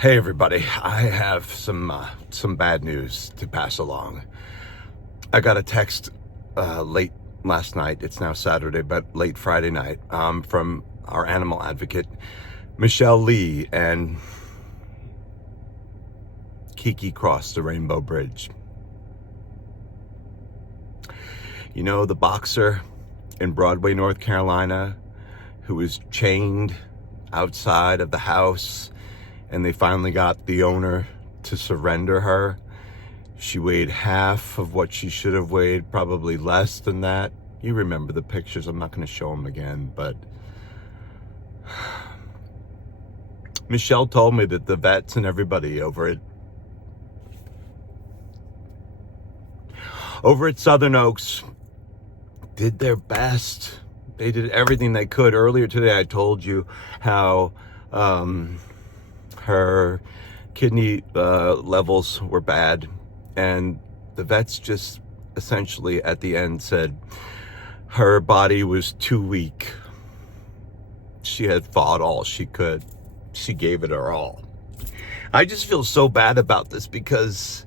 Hey everybody, I have some bad news to pass along. I got a text late last night. It's now Saturday, but late Friday night from our animal advocate, Michelle Lee, and KiKi crossed the Rainbow Bridge. You know, the boxer in Broadway, North Carolina, who was chained outside of the house, and they finally got the owner to surrender her. She weighed half of what she should have weighed, probably less than that. You remember the pictures. I'm not going to show them again, but Michelle told me that the vets and everybody over at Southern Oaks did their best. They did everything they could. Earlier today, I told you how her kidney levels were bad, and the vets just essentially at the end said her body was too weak. She had fought all she could. She gave it her all. I just feel so bad about this because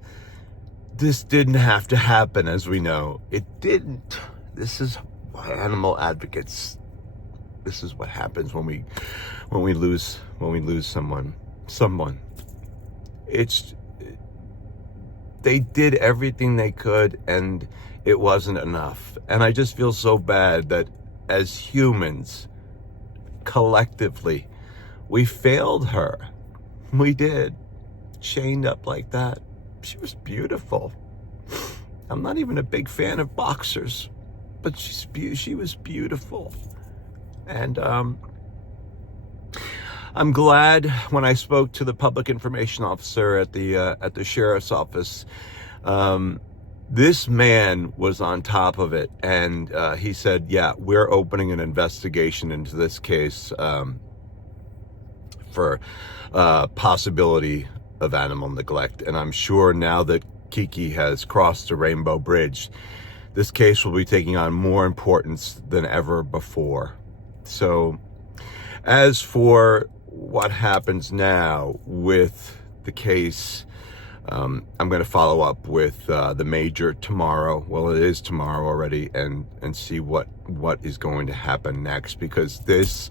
this didn't have to happen, as we know. It didn't. This is why animal advocates, this is what happens when we lose someone. They did everything they could, and it wasn't enough. And I just feel so bad that as humans, collectively, we failed her. We did. Chained up like that. She was beautiful. I'm not even a big fan of boxers, but she was beautiful. And I'm glad when I spoke to the public information officer at the sheriff's office, this man was on top of it, and he said, yeah, we're opening an investigation into this case for possibility of animal neglect. And I'm sure now that KiKi has crossed the Rainbow Bridge, this case will be taking on more importance than ever before. So as for what happens now with the case, I'm going to follow up with the major tomorrow. Well, it is tomorrow already, and see what is going to happen next, because this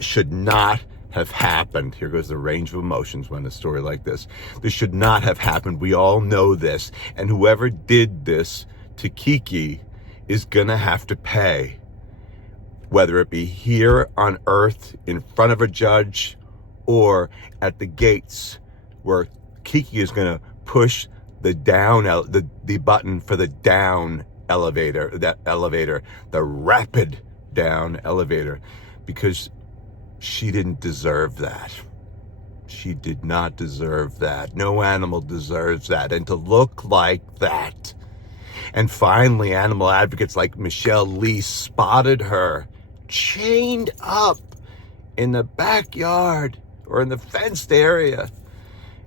should not have happened. Here goes the range of emotions when a story like this. This should not have happened. We all know this, and whoever did this to KiKi is gonna have to pay, whether it be here on earth in front of a judge or at the gates where KiKi is gonna push the down the button for the down elevator, the rapid down elevator, because she didn't deserve that. She did not deserve that. No animal deserves that. And to look like that. And finally, animal advocates like Michelle Lee spotted her chained up in the backyard or in the fenced area.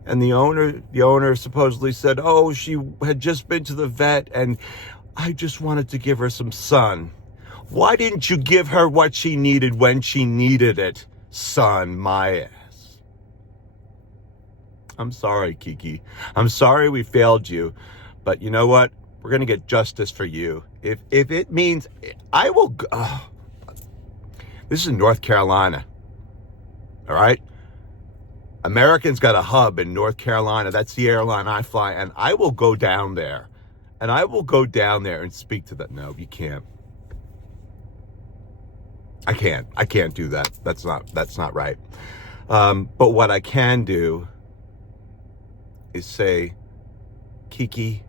And the owner supposedly said, oh, she had just been to the vet and I just wanted to give her some sun. Why didn't you give her what she needed when she needed it, son? My ass. I'm sorry, KiKi. I'm sorry we failed you. But you know what? We're going to get justice for you. If it means I will go. Oh, this is North Carolina. All right? American's got a hub in North Carolina. That's the airline I fly. And I will go down there. And I will go down there and speak to that. No, you can't. I can't do that. That's not right. But what I can do is say, KiKi,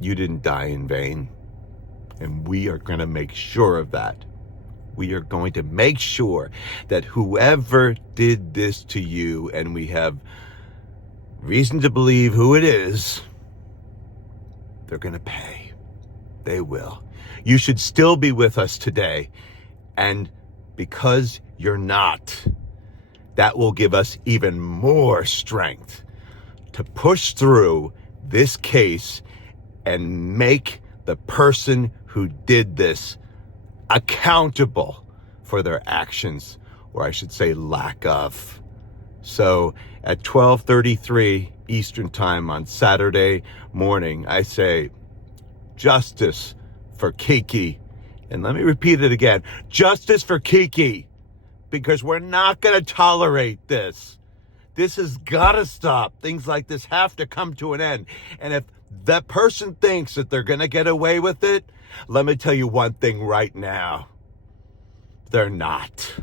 you didn't die in vain. And we are going to make sure of that. We are going to make sure that whoever did this to you, and we have reason to believe who it is, they're going to pay. They will. You should still be with us today. And because you're not, that will give us even more strength to push through this case and make the person who did this accountable for their actions, or I should say lack of. So at 12:33 Eastern Time on Saturday morning, I say, justice for KiKi. And let me repeat it again. Justice for KiKi. Because we're not going to tolerate this. This has got to stop. Things like this have to come to an end. And if that person thinks that they're going to get away with it, let me tell you one thing right now. They're not.